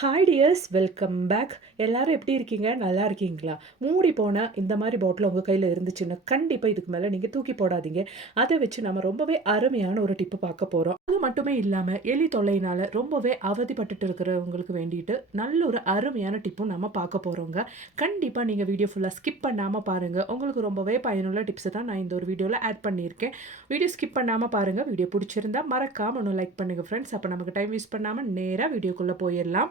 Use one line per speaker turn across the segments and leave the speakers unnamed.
hi tears welcome back எல்லோரும் எப்படி இருக்கீங்க நல்லா இருக்கீங்களா மூடி போனால் இந்த மாதிரி பாட்டில் உங்கள் கையில் இருந்துச்சுன்னா கண்டிப்பாக இதுக்கு மேலே நீங்கள் தூக்கி போடாதீங்க அதை வச்சு நம்ம ரொம்பவே அருமையான ஒரு டிப்பு பார்க்க போகிறோம் அது மட்டுமே இல்லாமல் எலி தொலைனால் ரொம்பவே அவதிப்பட்டுட்டு இருக்கிறவங்களுக்கு வேண்டிட்டு நல்ல ஒரு அருமையான டிப்பும் நம்ம பார்க்க போகிறோங்க கண்டிப்பாக நீங்கள் வீடியோ ஃபுல்லாக ஸ்கிப் பண்ணாமல் பாருங்கள் உங்களுக்கு ரொம்பவே பயனுள்ள டிப்ஸை தான் நான் இந்த ஒரு வீடியோவில் ஆட் பண்ணியிருக்கேன் வீடியோ ஸ்கிப் பண்ணாமல் பாருங்கள் வீடியோ பிடிச்சிருந்தா மறக்காமல் ஒன்று லைக் பண்ணுங்கள் ஃப்ரெண்ட்ஸ் அப்போ நமக்கு டைம் வேஸ்ட் பண்ணாமல் நேராக வீடியோக்குள்ளே போயிடலாம்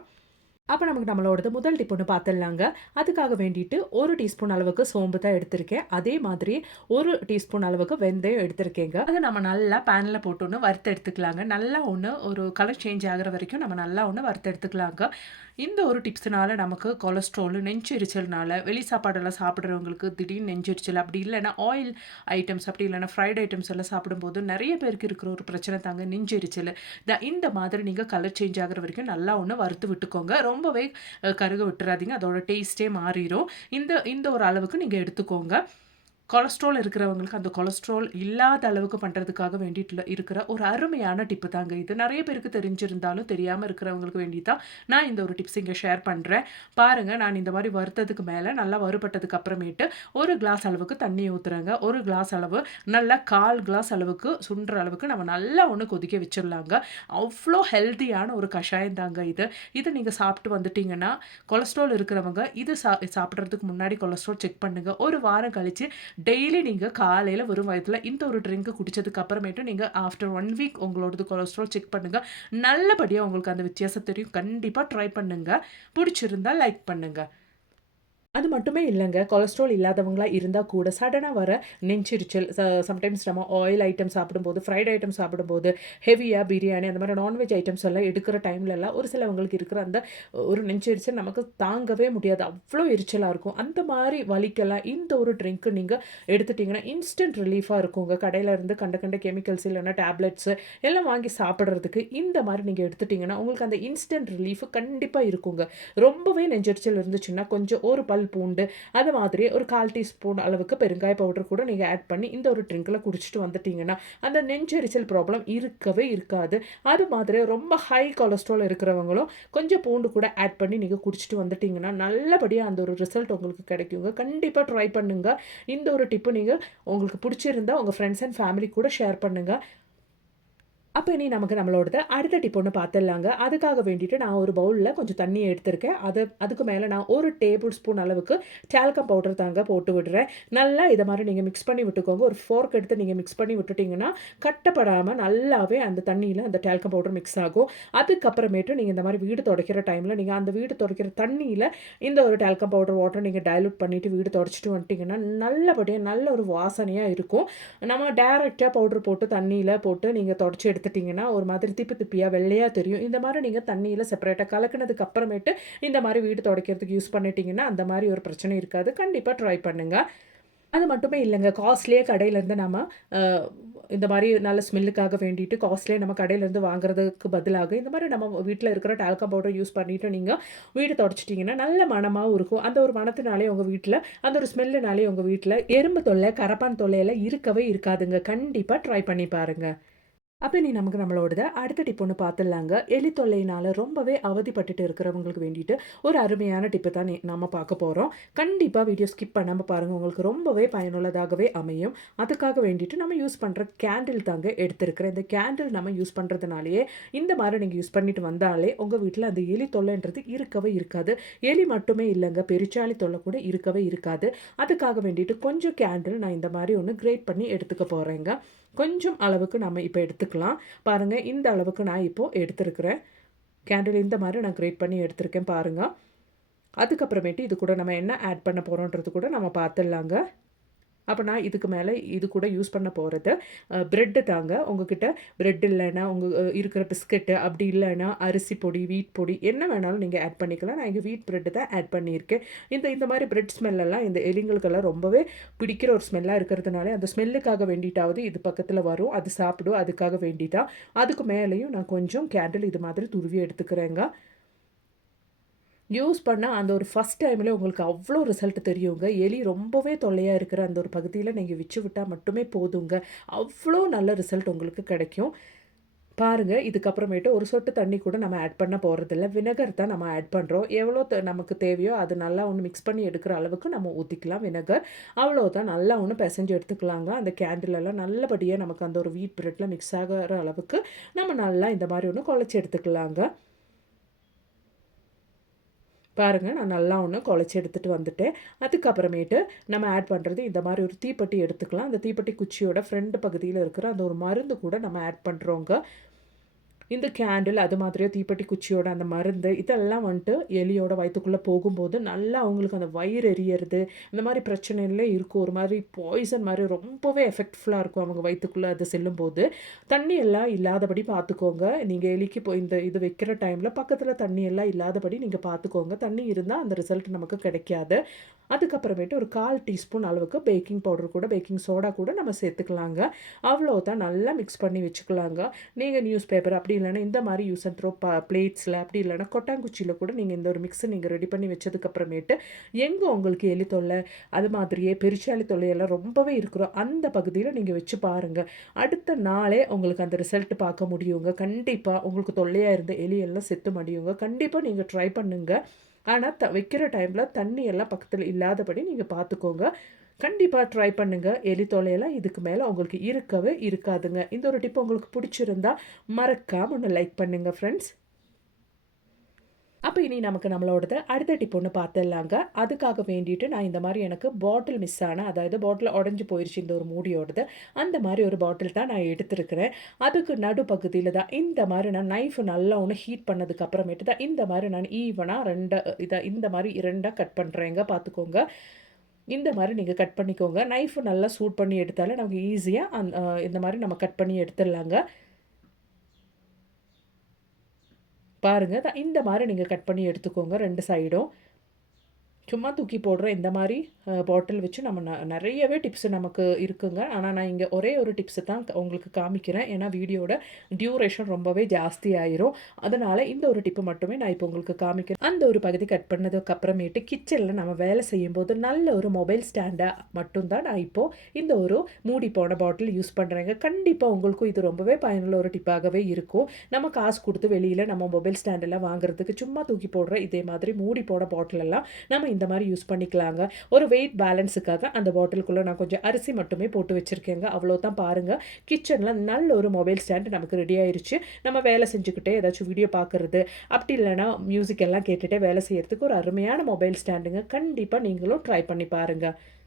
அப்போ நமக்கு நம்மளோடது முதல் டிப் ஒன்று பார்த்துடலாங்க அதுக்காக வேண்டிட்டு ஒரு டீஸ்பூன் அளவுக்கு சோம்பு தான் எடுத்திருக்கேன் அதே மாதிரி ஒரு டீஸ்பூன் அளவுக்கு வெந்தயம் எடுத்திருக்கேங்க அதை நம்ம நல்லா பேனில் போட்டு ஒன்று வறுத்து எடுத்துக்கலாங்க நல்லா ஒன்று ஒரு கலர் சேஞ்ச் ஆகிற வரைக்கும் நம்ம நல்லா ஒன்று வறுத்து எடுத்துக்கலாங்க இந்த ஒரு டிப்ஸ்னால நமக்கு கொலஸ்ட்ரால் நெஞ்செரிச்சல்னால வெளி சாப்பாடெல்லாம் சாப்பிட்றவங்களுக்கு திடீர்னு நெஞ்செரிச்சல் அப்படி இல்லைன்னா ஆயில் ஐட்டம்ஸ் அப்படி இல்லைன்னா ஃப்ரைட் ஐட்டம்ஸ் எல்லாம் சாப்பிடும்போது நிறைய பேருக்கு இருக்கிற ஒரு பிரச்சனை தாங்க நெஞ்செரிச்சல் இந்த மாதிரி நீங்கள் கலர் சேஞ்ச் ஆகிற வரைக்கும் நல்லா ஒன்று வறுத்து விட்டுக்கோங்க ரொம்ப ரொம்பவே கருக விட்டுறாதீங்க அதோட டேஸ்ட்டே மாறிடும் இந்த இந்த ஒரு அளவுக்கு நீங்கள் எடுத்துக்கோங்க கொலஸ்ட்ரால் இருக்கிறவங்களுக்கு அந்த கொலஸ்ட்ரால் இல்லாத அளவுக்கு பண்ணுறதுக்காக வேண்டிட்டு இருக்கிற ஒரு அருமையான டிப்பு தாங்க இது நிறைய பேருக்கு தெரிஞ்சிருந்தாலும் தெரியாமல் இருக்கிறவங்களுக்கு வேண்டி தான் நான் இந்த ஒரு டிப்ஸ் இங்கே ஷேர் பண்ணுறேன் பாருங்கள் நான் இந்த மாதிரி வருத்ததுக்கு மேலே நல்லா வறுபட்டதுக்கு அப்புறமேட்டு ஒரு கிளாஸ் அளவுக்கு தண்ணி ஊற்றுறாங்க ஒரு கிளாஸ் அளவு நல்லா கால் கிளாஸ் அளவுக்கு சுண்டுற அளவுக்கு நம்ம நல்லா ஒன்று கொதிக்க வச்சிடலாங்க அவ்வளோ ஹெல்த்தியான ஒரு கஷாயம் தாங்க இது இதை நீங்கள் சாப்பிட்டு வந்துட்டீங்கன்னா கொலஸ்ட்ரால் இருக்கிறவங்க இது சா சாப்பிட்றதுக்கு முன்னாடி கொலஸ்ட்ரால் செக் பண்ணுங்கள் ஒரு வாரம் கழித்து டெய்லி நீங்கள் காலையில் வரும் வயதில் இந்த ஒரு ட்ரிங்க்கு குடித்ததுக்கு அப்புறமேட்டும் நீங்கள் ஆஃப்டர் ஒன் வீக் உங்களோடது கொலஸ்ட்ரால் செக் பண்ணுங்கள் நல்லபடியாக உங்களுக்கு அந்த வித்தியாசம் தெரியும் கண்டிப்பாக ட்ரை பண்ணுங்கள் பிடிச்சிருந்தால் லைக் பண்ணுங்கள் அது மட்டுமே இல்லைங்க கொலஸ்ட்ரால் இல்லாதவங்களாக இருந்தால் கூட சடனாக வர நெஞ்சிரிச்சல் சம்டைம்ஸ் நம்ம ஆயில் ஐட்டம் சாப்பிடும்போது ஃப்ரைட் ஐட்டம் சாப்பிடும்போது ஹெவியாக பிரியாணி அந்த மாதிரி நான்வெஜ் ஐட்டம்ஸ் எல்லாம் எடுக்கிற டைம்லலாம் ஒரு சிலவங்களுக்கு இருக்கிற அந்த ஒரு நெஞ்சரிச்சல் நமக்கு தாங்கவே முடியாது அவ்வளோ எரிச்சலாக இருக்கும் அந்த மாதிரி வலிக்கெல்லாம் இந்த ஒரு ட்ரிங்க்கு நீங்கள் எடுத்துட்டிங்கன்னா இன்ஸ்டன்ட் ரிலீஃபாக இருக்குங்க கடையில் இருந்து கண்ட கண்ட கெமிக்கல்ஸ் இல்லைன்னா டேப்லெட்ஸ் எல்லாம் வாங்கி சாப்பிட்றதுக்கு இந்த மாதிரி நீங்கள் எடுத்துட்டிங்கன்னா உங்களுக்கு அந்த இன்ஸ்டன்ட் ரிலீஃப் கண்டிப்பாக இருக்குங்க ரொம்பவே நெஞ்சரிச்சல் இருந்துச்சுன்னா கொஞ்சம் ஒரு பல் பூண்டு அது மாதிரி ஒரு கால் டீஸ்பூன் அளவுக்கு பெருங்காய பவுடர் கூட நீங்கள் ஆட் பண்ணி இந்த ஒரு ட்ரிங்கில் குடிச்சிட்டு வந்துட்டீங்கன்னா அந்த நெஞ்செரிச்சல் ப்ராப்ளம் இருக்கவே இருக்காது அது மாதிரி ரொம்ப ஹை கொலஸ்ட்ரால் இருக்கிறவங்களும் கொஞ்சம் பூண்டு கூட ஆட் பண்ணி நீங்கள் குடிச்சிட்டு வந்துட்டீங்கன்னா நல்லபடியாக அந்த ஒரு ரிசல்ட் உங்களுக்கு கிடைக்குங்க கண்டிப்பாக ட்ரை பண்ணுங்கள் இந்த ஒரு டிப்பு நீங்கள் உங்களுக்கு பிடிச்சிருந்தா உங்கள் ஃப்ரெண்ட்ஸ் அண்ட் ஃபேமிலி கூட ஷேர் பண்ணுங்கள் அப்போ இனி நமக்கு நம்மளோடத அடுத்த டிப் ஒன்று பார்த்துடலாங்க அதுக்காக வேண்டிட்டு நான் ஒரு பவுலில் கொஞ்சம் தண்ணியை எடுத்திருக்கேன் அதை அதுக்கு மேலே நான் ஒரு டேபிள் ஸ்பூன் அளவுக்கு டேல்கம் பவுடர் தாங்க போட்டு விடுறேன் நல்லா இதை மாதிரி நீங்கள் மிக்ஸ் பண்ணி விட்டுக்கோங்க ஒரு ஃபோர்க் எடுத்து நீங்கள் மிக்ஸ் பண்ணி விட்டுட்டிங்கன்னா கட்டப்படாமல் நல்லாவே அந்த தண்ணியில் அந்த டேல்கம் பவுடர் மிக்ஸ் ஆகும் அதுக்கப்புறமேட்டு நீங்கள் இந்த மாதிரி வீடு துடைக்கிற டைமில் நீங்கள் அந்த வீடு துடைக்கிற தண்ணியில் இந்த ஒரு டேல்கம் பவுடர் வாட்டர் நீங்கள் டைலூட் பண்ணிவிட்டு வீடு துடைச்சிட்டு வந்துட்டிங்கன்னா நல்லபடியாக நல்ல ஒரு வாசனையாக இருக்கும் நம்ம டேரெக்டாக பவுடர் போட்டு தண்ணியில் போட்டு நீங்கள் துடைச்சி எடுத்து எடுத்துட்டிங்கன்னா ஒரு மாதிரி திப்பு திப்பியாக வெள்ளையாக தெரியும் இந்த மாதிரி நீங்கள் தண்ணியில் செப்பரேட்டாக கலக்கினதுக்கு அப்புறமேட்டு இந்த மாதிரி வீடு துடைக்கிறதுக்கு யூஸ் பண்ணிட்டீங்கன்னா அந்த மாதிரி ஒரு பிரச்சனை இருக்காது கண்டிப்பாக ட்ரை பண்ணுங்கள் அது மட்டுமே இல்லைங்க காஸ்ட்லியே கடையிலேருந்து நம்ம இந்த மாதிரி நல்ல ஸ்மெல்லுக்காக வேண்டிட்டு காஸ்ட்லியே நம்ம கடையிலேருந்து வாங்குறதுக்கு பதிலாக இந்த மாதிரி நம்ம வீட்டில் இருக்கிற டால்கா பவுடர் யூஸ் பண்ணிவிட்டு நீங்கள் வீடு தொடச்சிட்டிங்கன்னா நல்ல மனமாகவும் இருக்கும் அந்த ஒரு மனத்தினாலே உங்கள் வீட்டில் அந்த ஒரு ஸ்மெல்லுனாலே உங்கள் வீட்டில் எறும்பு தொல்லை கரப்பான் தொல்லையெல்லாம் இருக்கவே இருக்காதுங்க கண்டிப்பாக ட்ரை பண்ணி பாருங்கள் அப்போ நீ நமக்கு நம்மளோடத அடுத்த டிப் ஒன்று பார்த்துடலாங்க எலி தொல்லையினால் ரொம்பவே அவதிப்பட்டுட்டு இருக்கிறவங்களுக்கு வேண்டிட்டு ஒரு அருமையான டிப்பு தான் நீ நம்ம பார்க்க போகிறோம் கண்டிப்பாக வீடியோ ஸ்கிப் பண்ணாமல் பாருங்கள் உங்களுக்கு ரொம்பவே பயனுள்ளதாகவே அமையும் அதுக்காக வேண்டிட்டு நம்ம யூஸ் பண்ணுற கேண்டில் தாங்க எடுத்திருக்கிறேன் இந்த கேண்டில் நம்ம யூஸ் பண்ணுறதுனாலேயே இந்த மாதிரி நீங்கள் யூஸ் பண்ணிட்டு வந்தாலே உங்கள் வீட்டில் அந்த எலி தொல்லைன்றது இருக்கவே இருக்காது எலி மட்டுமே இல்லைங்க பெரிச்சாலி தொல்லை கூட இருக்கவே இருக்காது அதுக்காக வேண்டிட்டு கொஞ்சம் கேண்டில் நான் இந்த மாதிரி ஒன்று கிரேட் பண்ணி எடுத்துக்க போகிறேங்க கொஞ்சம் அளவுக்கு நம்ம இப்போ எடுத்துக்கலாம் பாருங்கள் இந்த அளவுக்கு நான் இப்போது எடுத்துருக்கிறேன் கேண்டில் இந்த மாதிரி நான் கிரேட் பண்ணி எடுத்திருக்கேன் பாருங்கள் அதுக்கப்புறமேட்டு இது கூட நம்ம என்ன ஆட் பண்ண போகிறோன்றது கூட நம்ம பார்த்துடலாங்க அப்போ நான் இதுக்கு மேலே இது கூட யூஸ் பண்ண போகிறது ப்ரெட்டு தாங்க உங்ககிட்ட ப்ரெட் இல்லைன்னா உங்கள் இருக்கிற பிஸ்கெட்டு அப்படி இல்லைன்னா அரிசி பொடி வீட் பொடி என்ன வேணாலும் நீங்கள் ஆட் பண்ணிக்கலாம் நான் இங்கே வீட் ப்ரெட்டு தான் ஆட் பண்ணியிருக்கேன் இந்த இந்த மாதிரி ப்ரெட் ஸ்மெல்லெல்லாம் இந்த எலிங்களுக்கெல்லாம் ரொம்பவே பிடிக்கிற ஒரு ஸ்மெல்லாக இருக்கிறதுனாலே அந்த ஸ்மெல்லுக்காக வேண்டிட்டாவது இது பக்கத்தில் வரும் அது சாப்பிடும் அதுக்காக வேண்டி தான் அதுக்கு மேலேயும் நான் கொஞ்சம் கேண்டில் இது மாதிரி துருவி எடுத்துக்கிறேங்க யூஸ் பண்ணால் அந்த ஒரு ஃபஸ்ட் டைமில் உங்களுக்கு அவ்வளோ ரிசல்ட் தெரியுங்க எலி ரொம்பவே தொல்லையாக இருக்கிற அந்த ஒரு பகுதியில் நீங்கள் விச்சு விட்டால் மட்டுமே போதுங்க அவ்வளோ நல்ல ரிசல்ட் உங்களுக்கு கிடைக்கும் பாருங்கள் இதுக்கப்புறமேட்டு ஒரு சொட்டு தண்ணி கூட நம்ம ஆட் பண்ண போகிறதில்ல வினகர் தான் நம்ம ஆட் பண்ணுறோம் எவ்வளோ நமக்கு தேவையோ அது நல்லா ஒன்று மிக்ஸ் பண்ணி எடுக்கிற அளவுக்கு நம்ம ஊற்றிக்கலாம் வினகர் அவ்வளோதான் நல்லா ஒன்று பிசைஞ்சு எடுத்துக்கலாங்க அந்த கேண்டிலெல்லாம் நல்லபடியாக நமக்கு அந்த ஒரு வீட் பிரெட்டில் மிக்ஸ் ஆகிற அளவுக்கு நம்ம நல்லா இந்த மாதிரி ஒன்று குழச்சி எடுத்துக்கலாங்க பாருங்கள் நான் நல்லா ஒன்று குழச்சி எடுத்துகிட்டு வந்துட்டேன் அதுக்கப்புறமேட்டு நம்ம ஆட் பண்ணுறது இந்த மாதிரி ஒரு தீப்பெட்டி எடுத்துக்கலாம் அந்த தீப்பெட்டி குச்சியோட ஃப்ரண்ட் பகுதியில் இருக்கிற அந்த ஒரு மருந்து கூட நம்ம ஆட் பண்ணுறோங்க இந்த கேண்டில் அது மாதிரியோ தீப்பெட்டி குச்சியோட அந்த மருந்து இதெல்லாம் வந்துட்டு எலியோட வயிற்றுக்குள்ளே போகும்போது நல்லா அவங்களுக்கு அந்த வயிறு எரியறது இந்த மாதிரி பிரச்சனையில இருக்கும் ஒரு மாதிரி பாய்சன் மாதிரி ரொம்பவே எஃபெக்ட்ஃபுல்லாக இருக்கும் அவங்க வயிற்றுக்குள்ளே அது செல்லும்போது தண்ணி எல்லாம் இல்லாதபடி பார்த்துக்கோங்க நீங்கள் எலிக்கு போய் இந்த இது வைக்கிற டைமில் பக்கத்தில் தண்ணி எல்லாம் இல்லாதபடி நீங்கள் பார்த்துக்கோங்க தண்ணி இருந்தால் அந்த ரிசல்ட் நமக்கு கிடைக்காது அதுக்கப்புறமேட்டு ஒரு கால் டீஸ்பூன் அளவுக்கு பேக்கிங் பவுடர் கூட பேக்கிங் சோடா கூட நம்ம சேர்த்துக்கலாங்க அவ்வளோ தான் நல்லா மிக்ஸ் பண்ணி வச்சுக்கலாங்க நீங்கள் நியூஸ் பேப்பர் அப்படி இல்லைன்னா இந்த மாதிரி யூஸ் அண்ட் த்ரோ பிளேட்ஸில் அப்படி இல்லைனா கொட்டாங்குச்சியில் கூட நீங்கள் இந்த ஒரு மிக்ஸை நீங்கள் ரெடி பண்ணி வச்சதுக்கப்புறமேட்டு எங்கே உங்களுக்கு எலி தொல்லை அது மாதிரியே பெருச்சாலி தொல்லையெல்லாம் ரொம்பவே இருக்கிறோம் அந்த பகுதியில் நீங்கள் வச்சு பாருங்கள் அடுத்த நாளே உங்களுக்கு அந்த ரிசல்ட் பார்க்க முடியுங்க கண்டிப்பாக உங்களுக்கு தொல்லையாக இருந்த எலியெல்லாம் செத்து மடியுங்க கண்டிப்பாக நீங்கள் ட்ரை பண்ணுங்கள் ஆனால் த வைக்கிற டைமில் தண்ணி எல்லாம் பக்கத்தில் இல்லாதபடி நீங்கள் பார்த்துக்கோங்க கண்டிப்பாக ட்ரை பண்ணுங்கள் எலி தொலையெல்லாம் இதுக்கு மேலே உங்களுக்கு இருக்கவே இருக்காதுங்க இந்த ஒரு டிப் உங்களுக்கு பிடிச்சிருந்தா மறக்காமல் ஒன்று லைக் பண்ணுங்கள் ஃப்ரெண்ட்ஸ் அப்போ இனி நமக்கு நம்மளோடது அடுத்த டிப் ஒன்று பார்த்துடலாங்க அதுக்காக வேண்டிட்டு நான் இந்த மாதிரி எனக்கு பாட்டில் மிஸ் ஆன அதாவது பாட்டில் உடஞ்சி போயிடுச்சு இந்த ஒரு மூடியோடது அந்த மாதிரி ஒரு பாட்டில் தான் நான் எடுத்துருக்கிறேன் அதுக்கு நடுப்பகுதியில் தான் இந்த மாதிரி நான் நைஃப் நல்லா ஒன்று ஹீட் பண்ணதுக்கு அப்புறமேட்டு தான் இந்த மாதிரி நான் ஈவனாக ரெண்டை இதை இந்த மாதிரி இரண்டாக கட் பண்ணுறேங்க பார்த்துக்கோங்க இந்த மாதிரி நீங்கள் கட் பண்ணிக்கோங்க நைஃப் நல்லா சூட் பண்ணி எடுத்தாலே நமக்கு ஈஸியாக அந்த இந்த மாதிரி நம்ம கட் பண்ணி எடுத்துடலாங்க பாருங்கள் இந்த மாதிரி நீங்கள் கட் பண்ணி எடுத்துக்கோங்க ரெண்டு சைடும் சும்மா தூக்கி போடுற இந்த மாதிரி பாட்டில் வச்சு நம்ம ந நிறையவே டிப்ஸ் நமக்கு இருக்குங்க ஆனால் நான் இங்கே ஒரே ஒரு டிப்ஸு தான் உங்களுக்கு காமிக்கிறேன் ஏன்னா வீடியோட டியூரேஷன் ரொம்பவே ஜாஸ்தி ஆயிரும் அதனால் இந்த ஒரு டிப்பு மட்டுமே நான் இப்போ உங்களுக்கு காமிக்கிறேன் அந்த ஒரு பகுதி கட் பண்ணதுக்கு அப்புறமேட்டு கிச்சனில் நம்ம வேலை செய்யும்போது நல்ல ஒரு மொபைல் ஸ்டாண்டை மட்டும்தான் நான் இப்போது இந்த ஒரு மூடி போன பாட்டில் யூஸ் பண்ணுறேங்க கண்டிப்பாக உங்களுக்கும் இது ரொம்பவே பயனுள்ள ஒரு டிப்பாகவே இருக்கும் நம்ம காசு கொடுத்து வெளியில் நம்ம மொபைல் ஸ்டாண்டெல்லாம் வாங்குறதுக்கு சும்மா தூக்கி போடுற இதே மாதிரி மூடி போன பாட்டிலெல்லாம் நம்ம இந்த மாதிரி யூஸ் பண்ணிக்கலாங்க ஒரு வெயிட் பேலன்ஸுக்காக அந்த பாட்டிலுக்குள்ளே நான் கொஞ்சம் அரிசி மட்டுமே போட்டு வச்சுருக்கேங்க அவ்வளோ தான் பாருங்கள் கிச்சனில் நல்ல ஒரு மொபைல் ஸ்டாண்ட் நமக்கு ரெடி ஆயிடுச்சு நம்ம வேலை செஞ்சுக்கிட்டே ஏதாச்சும் வீடியோ பார்க்குறது அப்படி இல்லைனா மியூசிக் எல்லாம் கேட்டுகிட்டே வேலை செய்கிறதுக்கு ஒரு அருமையான மொபைல் ஸ்டாண்டுங்க கண்டிப்பாக நீங்களும் ட்ரை பண்ணி பாருங்கள்